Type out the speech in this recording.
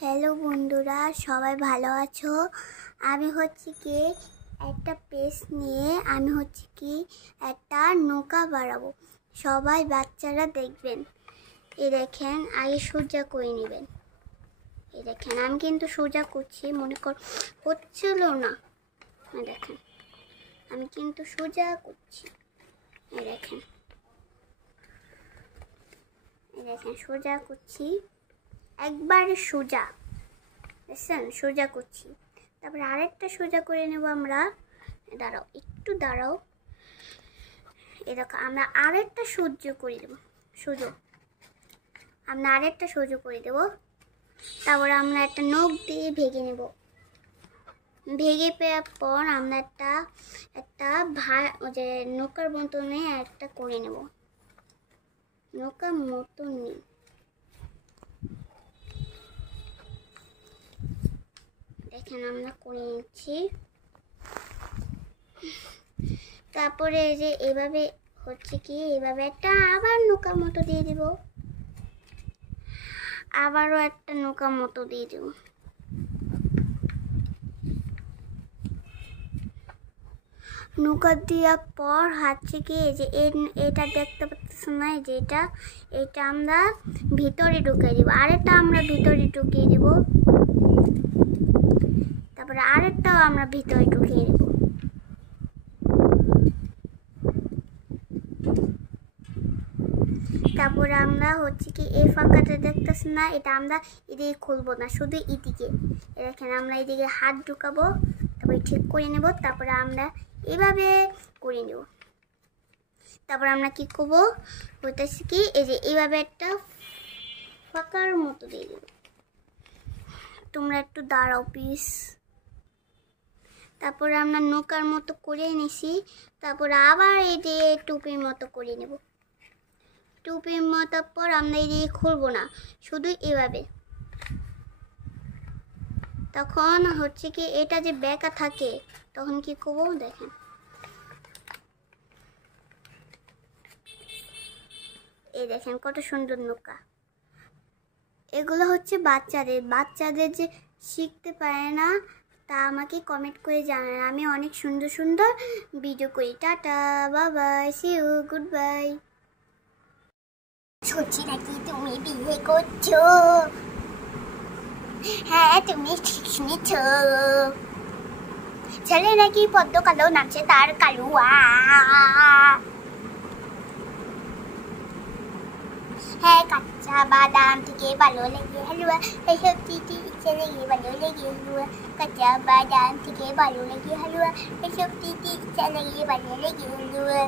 Hello বন্ধুরা, সবাই ভালো আছো? আমি কি একটা পেস্ট নিয়ে একটা নৌকা বানাবো। সবাই বাচ্চারা দেখবেন। এই দেখেন, আগে সোজা করে নেবেন। এই দেখেন, আমি কিন্তু সোজা করছি, মনে হচ্ছিল না। দেখেন, আমি কিন্তু সোজা করছি। এই দেখেন সোজা করছি, একবারে সোজা। দেখছেন, সোজা করছি। তারপরে আরেকটা সোজা করে নেব আমরা। একটু দাঁড়াও। এরকম আমরা আরেকটা সোজা করে দেবো। তারপরে আমরা একটা নখ দিয়ে ভেঙে নেব। ভেঙে পাওয়ার পর আমরা একটা যে নৌকার মতনে একটা করে নেব। নৌকার মতন নেই, দেখেন আমরা করে নিচ্ছি। তারপরে যে এভাবে এভাবে একটা আবার নৌকা মতো দিয়ে দিব, আবারও একটা নৌকা মতো দিয়ে দিব। নৌকা দেওয়ার পর এটা দেখতে পাচ্ছেন না, যে এটা আমরা ভিতরে ঢুকিয়ে দিব। আরেকটা আমরা ভিতরে ঢুকিয়ে দিব, তারপরে আরেকটাও আমরা ভিতরে ঢুকিয়ে দিব। তারপরে আমরা এই ফাঁকাটা দেখতেছি না, এটা আমরা এদিকে খুলবো না, শুধু এদিকে। দেখেন, আমরা এদিকে হাত ঢুকাবো, তারপরে ঠিক করে নেব। তারপরে আমরা এভাবে করে নেব। তারপর আমরা কি করবো, এই যে এইভাবে একটা ফাঁকার মতো দিয়ে দেব। তোমরা একটু দাঁড়াও প্লিজ। তারপরে আমরা নৌকার মতো করে নিছি। তারপরে আবার এই যে টুপির মতো করে নেব। টুপির মতো পর আমরা এই দিয়ে খুলবো না, শুধু এভাবে। তখন এটা যে বেঁকা থাকে, তখন কি করবো দেখেন। এই দেখেন কত সুন্দর নৌকা। এগুলো বাচ্চাদের যে শিখতে পারে না, তা আমাকে কমেন্ট করে জানান। আমি অনেক সুন্দর সুন্দর ভিডিও করি। Tata, bye bye, see you, good bye. শুনছি নাকি তুমি বিয়ে করছো? হ্যাঁ, তুমি ঠিক শুনেছ। ছেলে নাকি পদ্ম কালো নাচে তার কালুয়া। হ্যাঁ, কাঁচা বাদাম থেকে ভালো লাগে হালুয়া, এসব চিঠি ইচ্ছে লেগে ভালো লাগে হালুয়া। কাঁচা বাদাম থেকে ভালো লাগে হালুয়া, এসব চিঠি ইচ্ছা লেগে ভালো লাগে হালুয়া।